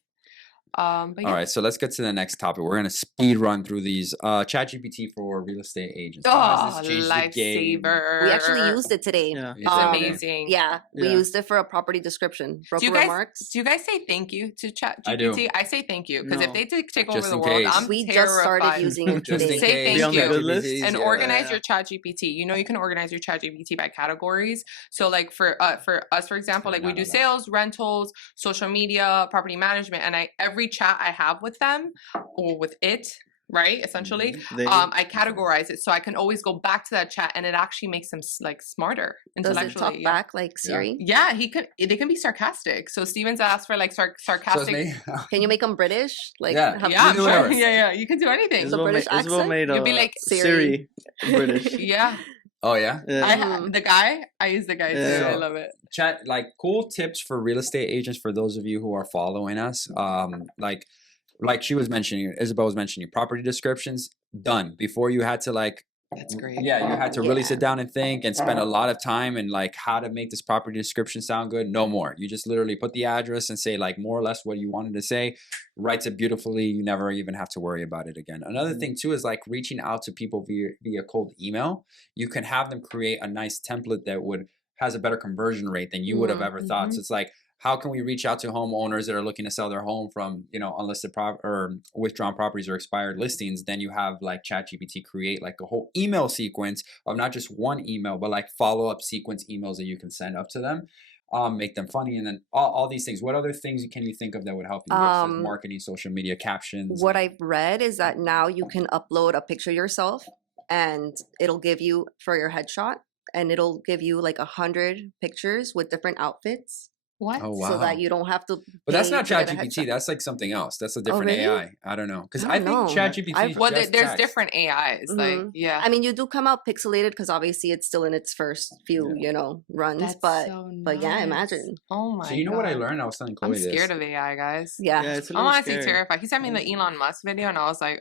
But All yeah. right, so let's get to the next topic. We're gonna speed run through these. ChatGPT for real estate agents. How has Oh, this changed the game? lifesaver. We actually used it today. Yeah. Is It's it? amazing. Yeah, we Yeah. used it for a property description. Broker Do you guys remarks. do you guys say thank you to I do. ChatGPT? I say thank you because No. if they take over Just the in world, case. I'm We just terrified. started using it Just in today. Say case. thank Be on the you. good list? And Yeah. organize your ChatGPT. You know, you can organize your ChatGPT by categories. So, like for us, for example, like we Not do know that. sales, rentals, social media, property management, and every chat I have with them or with it, right? Essentially, They, I categorize it so I can always go back to that chat, and it actually makes them like smarter Does it intellectually. talk yeah. back like Siri? Yeah, they can be sarcastic. So Steven's asked for like So it's sarcastic. me. Can you make them British? Like, Yeah. have Yeah, You do sure. whatever. Yeah, you can do anything. The British Isabel accent? made You'd be like, Siri British. Yeah, Oh yeah. Yeah. Mhm. the guy. I use the guy too. Yeah. I love it. Chat like cool tips for real estate agents for those of you who are following us. Like she was mentioning, Isabel was mentioning, property descriptions done before you had to like. That's great. Yeah, you had to really Yeah. sit down and think and spend a lot of time and like how to make this property description sound good. No more. You just literally put the address and say like more or less what you wanted to say, writes it beautifully. You never even have to worry about it again. Another thing too is like reaching out to people via cold email. You can have them create a nice template that has a better conversion rate than you would have ever thought. So it's like, how can we reach out to homeowners that are looking to sell their home from, unlisted or withdrawn properties or expired listings? Then you have like ChatGPT create like a whole email sequence of not just one email, but like follow-up sequence emails that you can send up to them, make them funny, and then all these things. What other things can you think of that would help you? Besides marketing, social media, captions. What I've read is that now you can upload a picture yourself and it'll give you for your headshot, and it'll give you like 100 pictures with different outfits. What? Oh, wow. So that you don't have to. But that's pay not to get a ChatGPT. headshot. That's like something else. That's a different really? AI. I don't know. Because I I don't think know. ChatGPT I've- is Well, just there's text. different AIs. Like, Mhm. yeah. I mean, you do come out pixelated because obviously it's still in its first few, runs. That's but so but yeah, nice. imagine. Oh my. So you know what I God. learned? I was telling Chloe I'm this. scared of AI, guys. Yeah. Yeah, it's a I'm little honestly scary. terrified. He sent me the Elon Musk video, and I was like,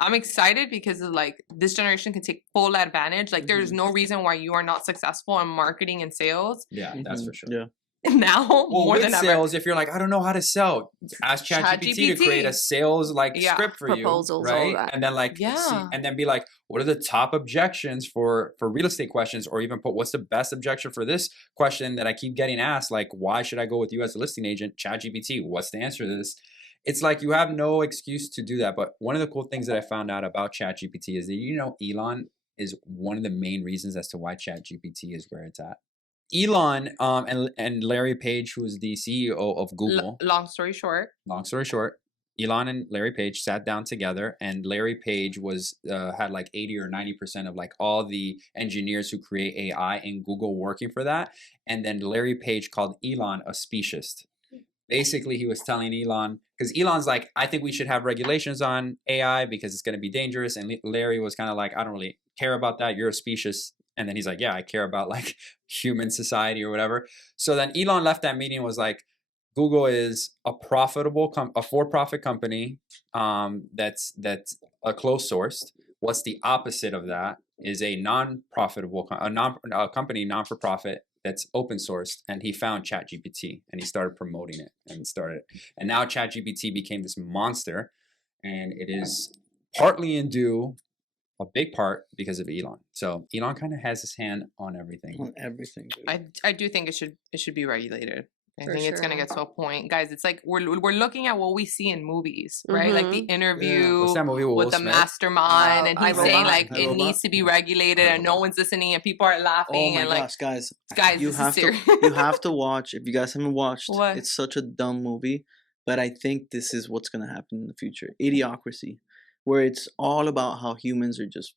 I'm excited because of like this generation can take full advantage. Like, there's no reason why you are not successful in marketing and sales Yeah, that's Mhm. for sure. Yeah. now Well, more with than ever. sales, if you're like, I don't know how to sell, ask ChatGPT to create a ChatGPT. sales like Yeah. script for Proposals, you, all right? that. And then like, Yeah. and then be like, what are the top objections for real estate questions, or even put what's the best objection for this question that I keep getting asked? Like, why should I go with you as a listing agent? ChatGPT, what's the answer to this? It's like you have no excuse to do that. But one of the cool things that I found out about ChatGPT is that Elon is one of the main reasons as to why ChatGPT is where it's at. Elon and Larry Page, who is the CEO of Google. Long story short, Elon and Larry Page sat down together, and Larry Page had like 80 or 90% of like all the engineers who create AI in Google working for that. And then Larry Page called Elon a speciesist. Basically, he was telling Elon, because Elon's like, I think we should have regulations on AI because it's going to be dangerous. And Larry was kind of like, I don't really care about that. You're a speciesist. And then he's like, yeah, I care about like human society or whatever. So then Elon left that meeting and was like, Google is a profitable, a for-profit company that's a closed sourced. What's the opposite of that is a non-profitable, a company non-for-profit that's open sourced. And he found ChatGPT and he started promoting it and now ChatGPT became this monster, and it is partly a big part because of Elon. So Elon kind of has his hand on everything. On everything. Dude. I do think it should be regulated. I For think it's gonna sure. get to a point, guys. It's like we're looking at what we see in movies, right? Like the interview What's that movie with with Will the Smith? mastermind, and I, he's saying Robot. like I, it Robot. needs to be regulated, and no one's listening, and people are laughing, Oh my and like gosh, guys! this You is have to serious. you have to watch. If you guys haven't watched, What? it's such a dumb movie, but I think this is what's gonna happen in the future. Idiocracy, where it's all about how humans are just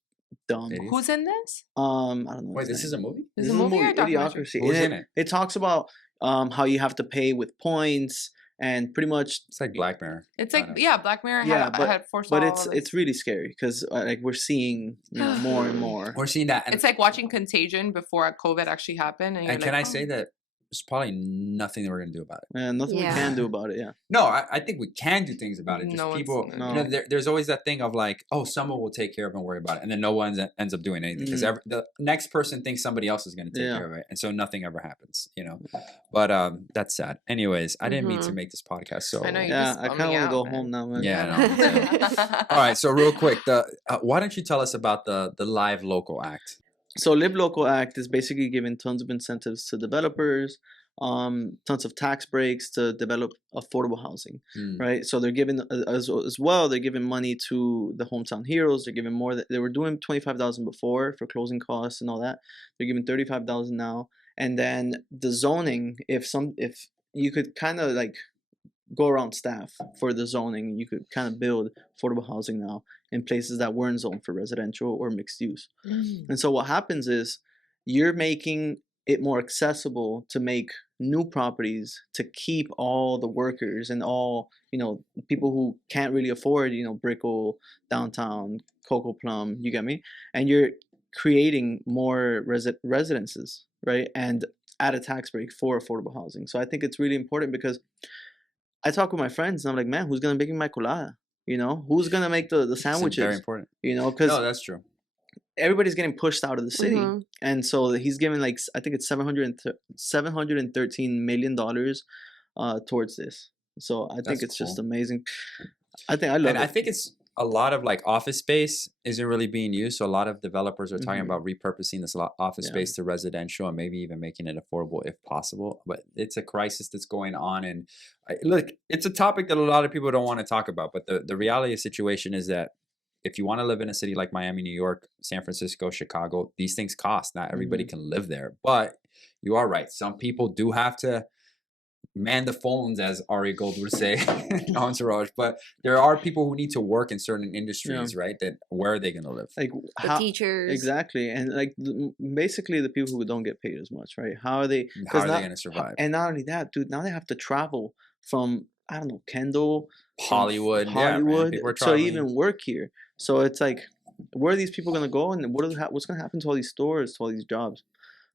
dumb. Idiots. Who's in this? I don't know. Wait, his this is name. a movie? This is a movie or a documentary? Idiocracy. Who's And in it? It talks about how you have to pay with points, and pretty much. It's like Black Mirror. It's like kind of. yeah, Black Mirror had foresaw But all it's of this. it's really scary because like we're seeing more and more. We're seeing that. And, It's like watching Contagion before COVID actually happened. And, you're and like, can I oh. say that there's probably nothing that we're gonna do about it. And nothing we Yeah. can do about it. Yeah. No, I think we can do things about it. Just No, it's people, not. you know, there's always that thing of like, oh, someone will take care of it and worry about it, and then no one ends up doing anything because the next person thinks somebody else is going to take care of it, and so nothing ever happens, you know. But that's sad. Anyways, I didn't mean to make this podcast so. I know you Yeah, just I bummed kind of me want to go out, home now, man. Yeah, I know. All right, so real quick, why don't you tell us about the Live Local Act? So Live Local Act is basically giving tons of incentives to developers, tons of tax breaks to develop affordable housing, right? So they're giving as well. They're giving money to the hometown heroes. They're giving more. They were doing 25,000 before for closing costs and all that. They're giving 35,000 now. And then the zoning, if you could kind of like go around staff for the zoning, you could kind of build affordable housing now in places that weren't zoned for residential or mixed use. And so what happens is you're making it more accessible to make new properties to keep all the workers and all, you know, people who can't really afford, you know, Brickell, downtown, Cocoa Plum, you get me? And you're creating more residences, right? And add a tax break for affordable housing. So I think it's really important because I talk with my friends and I'm like, man, who's going to make my colada? You know, who's going to make the sandwiches? Very important. You know, because no, that's true. Everybody's getting pushed out of the city. And so he's giving like, I think it's $713 million towards this. So I think it's just amazing. I love it. I think it's a lot of like office space isn't really being used. So a lot of developers are talking about repurposing this office space to residential and maybe even making it affordable if possible. But it's a crisis that's going on. And look, it's a topic that a lot of people don't want to talk about. But the reality of the situation is that if you want to live in a city like Miami, New York, San Francisco, Chicago, these things cost. Not everybody can live there. But you are right. Some people do have to man the phones, as Ari Gold would say, entourage. But there are people who need to work in certain industries, right? That where are they going to live? Like the teachers. Exactly. And like basically the people who don't get paid as much, right? How are they going to survive? And not only that, dude, now they have to travel from, I don't know, Kendall, Hollywood, to even work here. So it's like, where are these people going to go? And what's going to happen to all these stores, to all these jobs?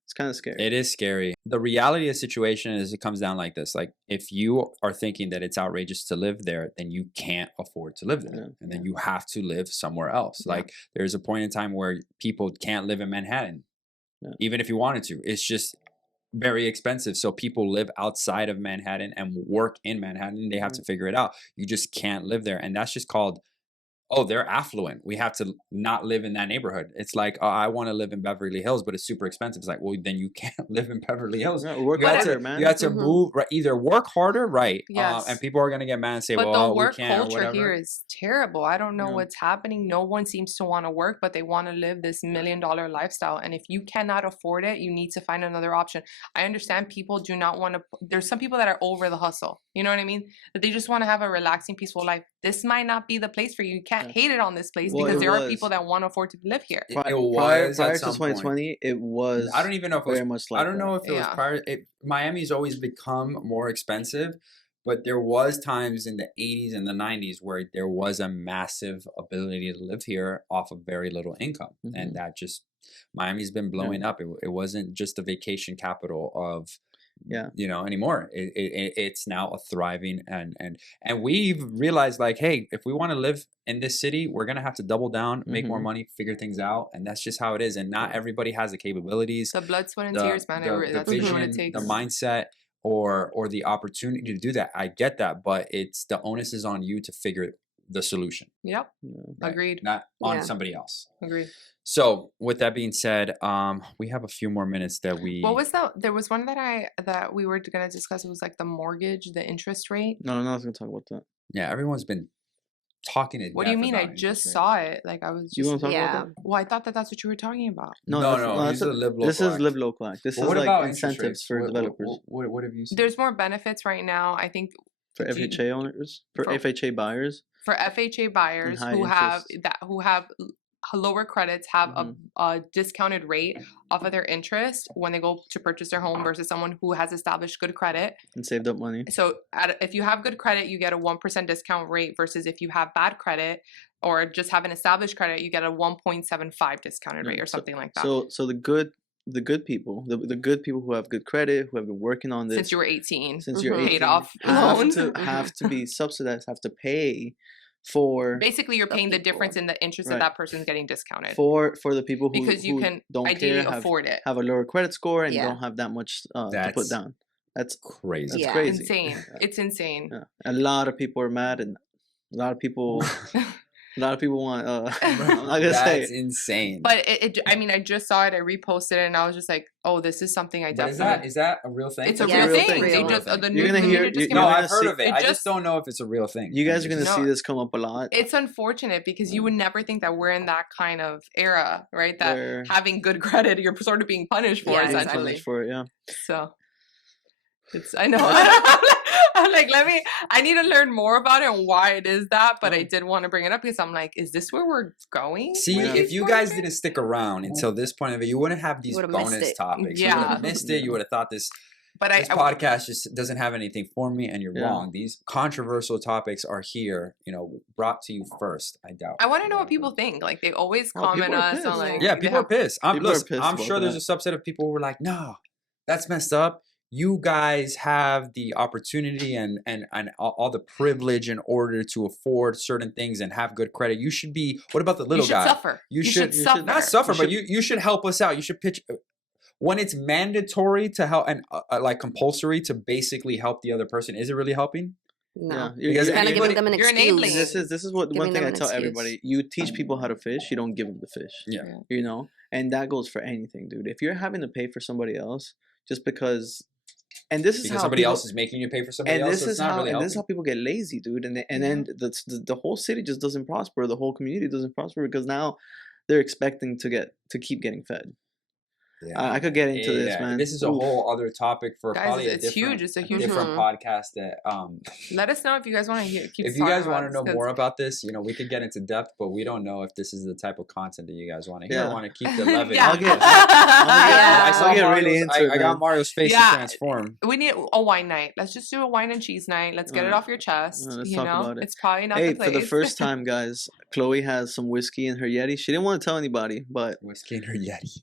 It's kind of scary. It is scary. The reality of the situation is it comes down like this. Like if you are thinking that it's outrageous to live there, then you can't afford to live there. And then you have to live somewhere else. Like there's a point in time where people can't live in Manhattan, even if you wanted to. It's just very expensive. So people live outside of Manhattan and work in Manhattan. And they have to figure it out. You just can't live there. And that's just called, oh, they're affluent. We have to not live in that neighborhood. It's like, oh, I want to live in Beverly Hills, but it's super expensive. It's like, well, then you can't live in Beverly Hills. Work harder, man. You have to move, right, either work harder, right? Yes. And people are going to get mad and say, well, the work we can't, culture here is terrible. I don't know what's happening. No one seems to want to work, but they want to live this $1 million lifestyle. And if you cannot afford it, you need to find another option. I understand people do not want to. There's some people that are over the hustle. You know what I mean? That they just want to have a relaxing, peaceful life. This might not be the place for you. You can't hate it on this place because there are people that want to afford to live here. Prior to 2020, it was. I don't even know if it was very much like I don't know if it was prior. Miami's always become more expensive, but there was times in the 80s and the 90s where there was a massive ability to live here off of very little income, and that just Miami's been blowing up. It wasn't just a vacation capital of. You know, anymore. It's now a thriving and we've realized like, hey, if we want to live in this city, we're gonna have to double down, make more money, figure things out, and that's just how it is. And not everybody has the capabilities, the blood, sweat, and tears, man. The vision, what it takes. The mindset, or the opportunity to do that. I get that, but it's the onus is on you to figure the solution. Yep, right? Agreed. Not on somebody else. Agreed. So with that being said, we have a few more minutes that we. What was there was one that we were gonna discuss. It was like the mortgage, the interest rate. No, I'm not gonna talk about that. Yeah, everyone's been talking to. What do you mean? I just saw it. Like I was. Just, you want to talk about that? Well, I thought that's what you were talking about. No. This is Live Local. This is Live Local Act. This is like incentives for developers. What have you seen? There's more benefits right now. I think for FHA owners, for FHA buyers. For FHA buyers who have lower credits have Mm-hmm. a discounted rate off of their interest when they go to purchase their home versus someone who has established good credit. And saved up money. So if you have good credit, you get a 1% discount rate versus if you have bad credit or just have an established credit, you get a 1.75 discounted rate or something like that. So the good people, the good people who have good credit, who have been working on this Since you were 18, since you're Mhm. 18, paid off have loans. have to be subsidized, have to pay for Basically, you're The paying the people. difference in the interest Right. that that person's getting discounted for the people who because you who can don't ideally care, afford it. have a lower credit score and Yeah. don't have that much to put That's down. That's crazy. Yeah. crazy. Insane. Yeah. It's insane. Yeah. A lot of people are mad, and a lot of people want. I'm not gonna say That's it. insane. But I mean, I just saw it. I reposted it, and I was just like, "Oh, this is something I But definitely." is that a real thing? It's a Yeah, real it's thing. real. They just Real the thing. new You're gonna media hear- just you're came No, out. gonna I've heard see- of it. it I just just- don't know if it's a real thing. You guys are gonna No. see this come up a lot. It's unfortunate because you would never think that we're in that kind of era, right? That where having good credit, you're sort of being punished for Yeah, being essentially. punished for it. Yeah. So it's I know. I'm like, I need to learn more about it and why it is that, but I did want to bring it up because I'm like, is this where we're going? See, Yeah. if you guys didn't stick around until this point of it, you wouldn't have these would've missed bonus it. topics. You would Yeah. have missed it. You would have thought this But this podcast just doesn't have anything for me, and you're Yeah. wrong. These controversial topics are here, brought to you first. I doubt. I want to know what people think. Like they always Oh, comment people are us pissed. on like Yeah, they people are have- pissed. People are Listen, pissed I'm about sure there's a subset of people who are like, "No, that's messed up. You guys have the opportunity and all the privilege in order to afford certain things and have good credit. You should be. What about the you little should guy? suffer. You You should- should you suffer. should Not suffer, You but should- you should help us out. You should pitch when it's mandatory to help and like compulsory to basically help the other person. Is it really helping? No. Yeah. Because Kind of anybody- giving them an you're excuse. enabling. This is what one Giving thing them I an tell excuse. everybody. You teach people how to fish, you don't give them the fish. Yeah. And that goes for anything, dude. If you're having to pay for somebody else just because, and this is Because how somebody people, else is making you pay for somebody and else. this so is it's not how really and this is how helping. people get lazy, dude. And then the whole city just doesn't prosper. The whole community doesn't prosper because now they're expecting to keep getting fed. Yeah. I could get into this, man. This is a Oof. whole other topic for Guys, probably it's a different, huge. It's a huge different podcast. That Let us know if you guys want to hear. Keep if you guys want to about know this, more 'cause- about this, we could get into depth, but we don't know if this is the type of content that you guys want to hear. Yeah. I want to keep the levity. Yeah. I'll get I get Mario's- really into I it, got man. Mario's face Yeah. to transform. We need a wine night. Let's just do a wine and cheese night. Let's get it Alright. off your chest. Let's you talk know, about it. it's probably not Hey, the place. for the first time, guys, Chloe has some whiskey in her Yeti. She didn't want to tell anybody, but Whiskey in her Yeti.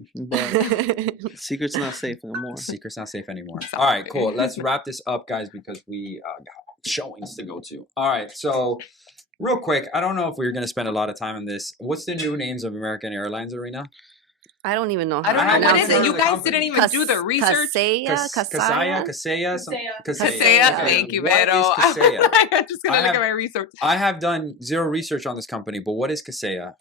secret's not safe no more. Secret's not safe anymore. Exactly. All right, cool. Let's wrap this up, guys, because we got showings to go to. All right, so real quick, I don't know if we're going to spend a lot of time on this. What's the new names of American Airlines, Arena? I don't even know. I don't how know to what pronounce is it. Heard You of the guys company. didn't even do the research. Kasaya. Kasea, thank you, What Vero. is Kasea? I'm just gonna I look have- at my research. I have done zero research on this company, but what is Kasea?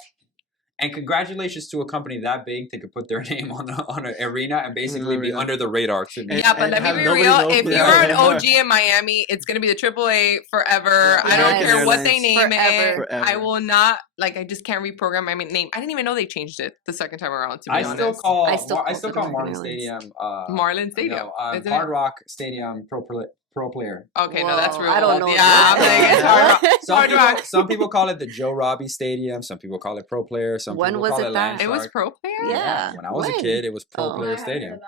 And congratulations to a company that big they could put their name on an arena and basically be Arena. under the radar to me. And- Yeah, but let me have be nobody real. know If who you're they an are. OG in Miami, it's gonna be the AAA forever. I don't Yes. care what they Airlines. name it. Forever. I will not I just can't reprogram my name. I didn't even know they changed it the second time around. To be I honest, still call I still I still call call Marlin Airlines. Stadium Marlin Stadium. no, isn't it? Hard Rock Stadium pro player. Okay, no, that's Whoa, real. I don't know Yeah, that. I'm like, it's Hard Rock. Hard Rock. Some people call it the Joe Robbie Stadium. Some people call it Pro Player. Some When people was call it it that? Landshark. It was pro player. Yeah. When I was a When? kid, it was Pro Oh. Player Stadium.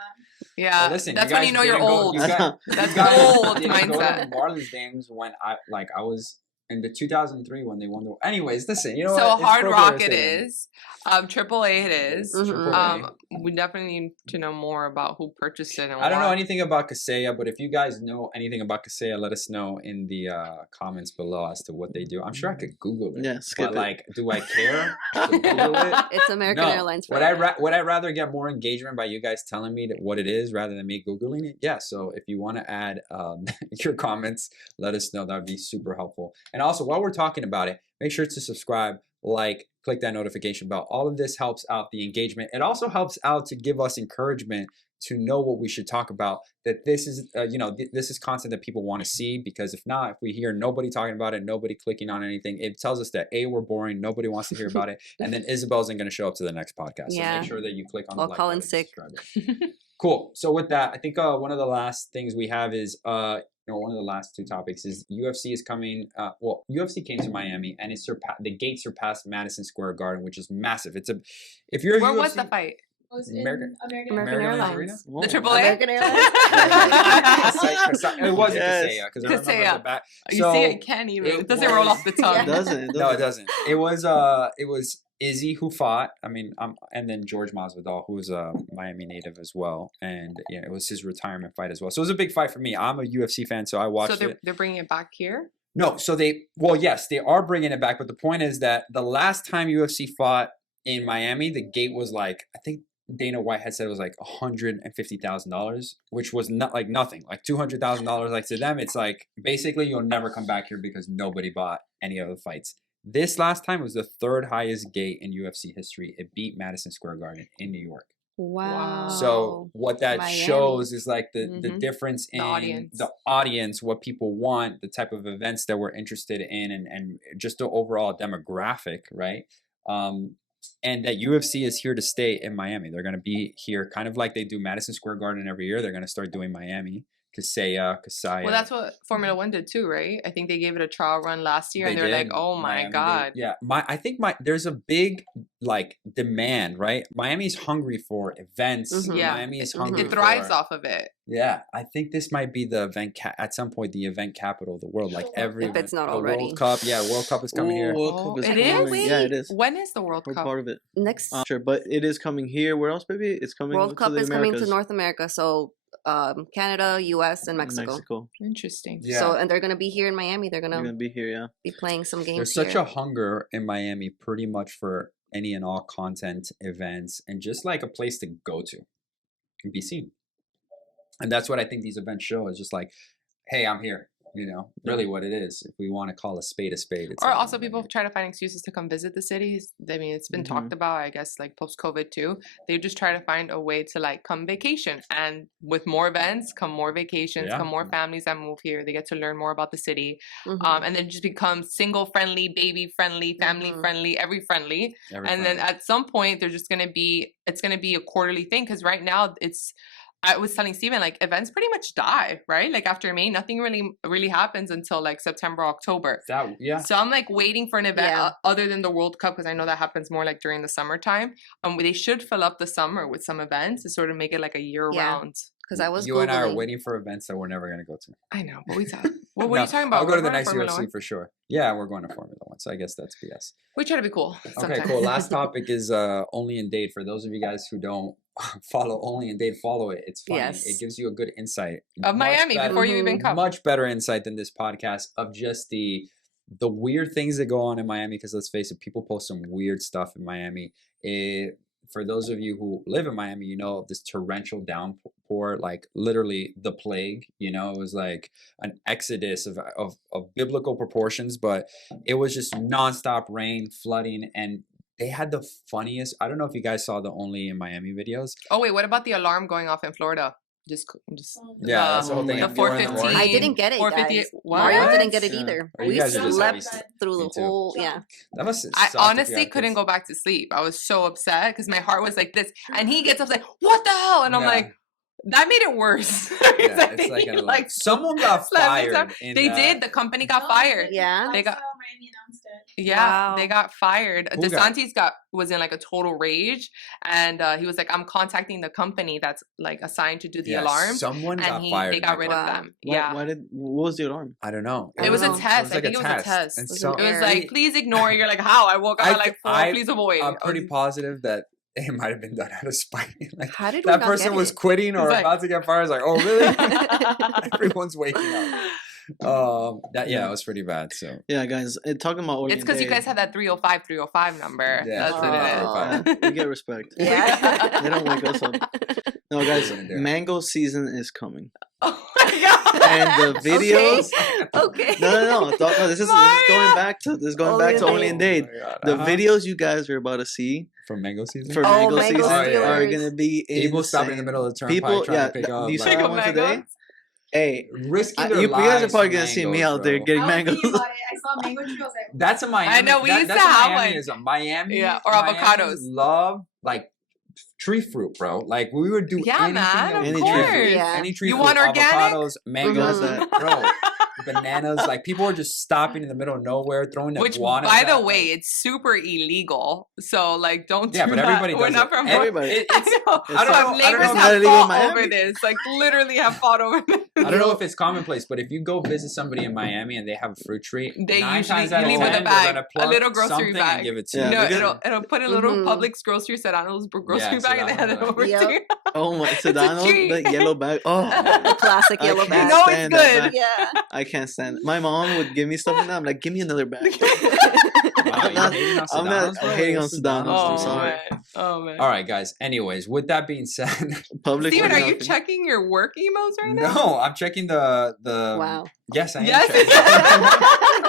Yeah, But listen, that's you when guys you know you're didn't go- old. you guys- That's you guys old didn't go to mindset. the Marlins games when I was in the 2003 when they won the. Anyways, listen, you know So what? It's Hard Pro Rock Player it Stadium. is. AAA it is. Mhm. We definitely need to know more about who purchased it and I don't know why. anything about Kasea, but if you guys know anything about Kasea, let us know in the comments below as to what they do. I'm sure I could Google it. Yeah, skip But it. like, do I care to Google it? It's American No. Airlines. Would I rather get more engagement by you guys telling me what it is rather than me Googling it? Yeah. So if you want to add your comments, let us know. That would be super helpful. And also, while we're talking about it, make sure to subscribe, like, click that notification bell. All of this helps out the engagement. It also helps out to give us encouragement to know what we should talk about. That this is, this is content that people want to see. Because if not, if we hear nobody talking about it, nobody clicking on anything, it tells us that A, we're boring, nobody wants to hear about it, and then Isabel isn't going to show up to the next podcast. So Yeah. make sure that you click on Well, the like Colin's button and sick. subscribe. Cool. So with that, I think one of the last things we have is one of the last two topics is UFC is coming. UFC came to Miami and the gate surpassed Madison Square Garden, which is massive. If you're a Where UFC, was the fight? It was in American- American Airlines. Arena? Whoa. The Triple American A? Airlines. It wasn't Yes. Kaseya because I remember Kaseya. the back. You So see, it can't even. It doesn't roll off the Yeah. tongue. It doesn't. no, it doesn't. It was Izzy who fought. I mean, and then George Masvidal, who was a Miami native as well, and it was his retirement fight as well. So it was a big fight for me. I'm a UFC fan, so I watched So it. they're bringing it back here? No, so yes, they are bringing it back, but the point is that the last time UFC fought in Miami, the gate was like, I think Dana White had said it was like $150,000, which was not like nothing, like $200,000. Like to them, it's like basically you'll never come back here because nobody bought any of the fights. This last time was the third highest gate in UFC history. It beat Madison Square Garden in New York. Wow. So what that Miami. shows is like the Mhm. difference in audience. the audience, what people want, the type of events that we're interested in, and just the overall demographic, right? And that UFC is here to stay in Miami. They're going to be here kind of like they do Madison Square Garden every year. They're going to start doing Miami, Kasaya. Well, that's what Formula One did too, right? I think they gave it a trial run last year, and they were like, did. "Oh my Miami did. god!" Yeah, I think there's a big like demand, right? Miami's hungry for events. Mhm. Yeah. Miami is Mhm. hungry. It thrives for, off of it. Yeah, I think this might be the event at some point the event capital of the world. Like every If it's not the already. World Cup. Yeah, World Cup is coming here. World Oh, Cup is it is? coming. Yeah, it is. When is the World We're Cup? part of it. Next Sure, but it is coming here. Where else, baby? It's coming. World to Cup the is coming to Americas. North America. So Canada, US, and Mexico. Interesting. Yeah. So and they're gonna be here in Miami. They're You're gonna gonna be here, yeah. be playing some games. There's such here. a hunger in Miami, pretty much for any and all content, events, and just like a place to go to and be seen. And that's what I think these events show is just like, hey, I'm here. Really what it is. If we want to call a spade. It's Or like, also people try to find excuses to come visit the cities. I mean, it's been talked about, I guess, like post-COVID too. They just try to find a way to like come vacation. And with more events, come more vacations, Yeah. come more families that move here. They get to learn more about the city. Mhm. And then just become single-friendly, baby-friendly, family-friendly, every-friendly. And then at some point, they're just going to be, it's going to be a quarterly thing. Because right now, I was telling Steven, like, events pretty much die, right? Like, after May, nothing really happens until, like, September, October. yeah. So I'm, like, waiting for an event Yeah. other than the World Cup, because I know that happens more, like, during the summertime. They should fill up the summer with some events to sort of make it, like, a year-round. Because I was You and I are Googling. waiting for events that we're never going to go to. I know, but we talk. Well, what are you talking about? I'll go We're to the going next Formula UFC One? for sure. Yeah, we're going to Formula One, so I guess that's BS. We try to be cool. Okay, sometimes. cool. Last topic is Only in Date. For those of you guys who don't follow Only in Date, follow it. It's funny. Yes. It gives you a good insight Of Much Miami better- before you even Mhm. come. Much better insight than this podcast of just the weird things that go on in Miami. Because let's face it, people post some weird stuff in Miami. For those of you who live in Miami, you know this torrential downpour, like literally the plague. It was like an exodus of biblical proportions, but it was just nonstop rain, flooding, and they had the funniest. I don't know if you guys saw the Only in Miami videos. Oh, wait, what about the alarm going off in Florida? Just Yeah, that's the whole Oh thing. my the If you're in 415. I didn't get it, 458. guys. What? Mario didn't get it Yeah. either. Oh, you We guys are just slept heavy through Me the too. whole. Yeah. That must. I suck if you honestly had couldn't kids. go back to sleep. I was so upset because my heart was like this, and he gets up like, "What the hell?" And I'm Yeah. like, "That made it worse." Yeah, it's like, an alarm. Someone got slammed it fired. down. In, They did. The company got Oh, fired. Yeah. They got- That's how Miami announced it. Yeah, they Wow. got fired. Who got- DeSantis was in like a total rage, and he was like, "I'm contacting the company that's like assigned to do the Yeah, alarm." Someone And got fired. they got rid Wow. of them. Why, Yeah. what was the alarm? I don't know. It was a test. It was I like think a it was a test. And It was so an It was error. like, please ignore. You're like, how? I woke up at like 4. I- Please avoid. I'm pretty positive that it might have been done out of spite. Like How did we that not person get was it? quitting or It's like- about to get fired. I was like, oh really? Everyone's waking up. It was pretty bad. So Yeah, guys, talking about It's because you guys have that 305 number. Yeah, That's what it is. Oh. Yeah, we get respect. Yeah. They don't wake us up. No, guys, Wouldn't do it. mango season is coming. Oh my god. And the videos. Okay. No. This is going back to Only in Date. The Uh-huh. videos you guys are about to see from mango season. for Oh, mango mango season are stealers. gonna be People stopping in the insane. middle of the turnpike People, trying yeah, to pick up. you saw like, that one today? Hey, risking their you guys are lives probably for gonna see me mangoes, out there bro. getting I was mangoes. thinking about it. I saw mango trees. I was like, That's a Miami. I know, we used that's to what have Miami one. is. Miami. Yeah, or Miami's avocados. Love like tree fruit, bro. Like we would do Yeah, anything man, that of we Any could. tree fruit. Fruit. Yeah. Any tree You fruit, want organic? avocados, mangoes, Mhm. bro. Bananas, like people are just stopping in the middle of nowhere, throwing Which, iguanas by the out, way, like- it's super illegal. So, like, don't yeah, do but that. everybody We're does not it. from Everybody. It's, I know. It's I don't not- know. I But don't neighbors know. not have illegal in fought Miami. over this. Like, literally have fought over this. I don't know if it's commonplace, but if you go visit somebody in Miami and they have a fruit tree, They 9 usually times out of leave 10, with a they're bag, gonna a pluck little grocery something bag. and give it to Yeah, you. No, they're it'll put a little Mhm. Publix grocery Sedano's grocery Yeah, bag and they hand it Sedano, over Yep. to you. Oh my, It's a Sedano, treat. the yellow bag. Oh, The classic I yellow can't bag. know it's stand that good. bag. Yeah. I can't stand it. My mom would give me stuff like that. I'm like, give me another bag. Wow, you're not- hating on I'm not- Sedanos, I'm bro? hating on It's Sedanos, I'm Oh, sorry. man. Oh, man. All right, guys. Anyways, with that being said, Public. Steven, are you nothing. checking your work emails right now? no, I'm checking the. Wow. Yes, I am. Yes. checking.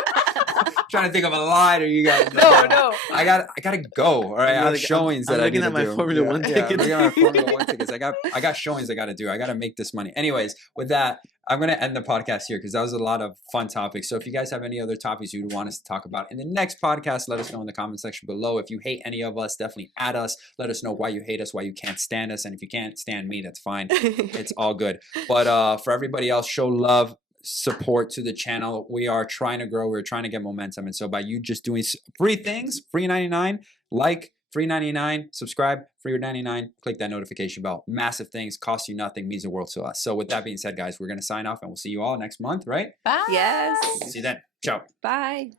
Trying to think of a lie to you guys. No, no. I gotta go. All right, I You're have like, showings I'm that I looking need at to my do. Formula One I'm tickets. looking at my Formula One tickets. I got showings I gotta do. I gotta make this money. Anyways, with that, I'm gonna end the podcast here because that was a lot of fun topics. So if you guys have any other topics you'd want us to talk about in the next podcast, let us know in the comment section below. If you hate any of us, definitely add us. Let us know why you hate us, why you can't stand us, and if you can't stand me, that's fine. It's all good. But for everybody else, show love, support to the channel. We are trying to grow. We're trying to get momentum. And so by you just doing free things, free 99, like, free 99, subscribe, free 99, click that notification bell. Massive things, cost you nothing, means the world to us. So with that being said, guys, we're going to sign off and we'll see you all next month, right? Bye. Yes. See you then. Ciao. Bye.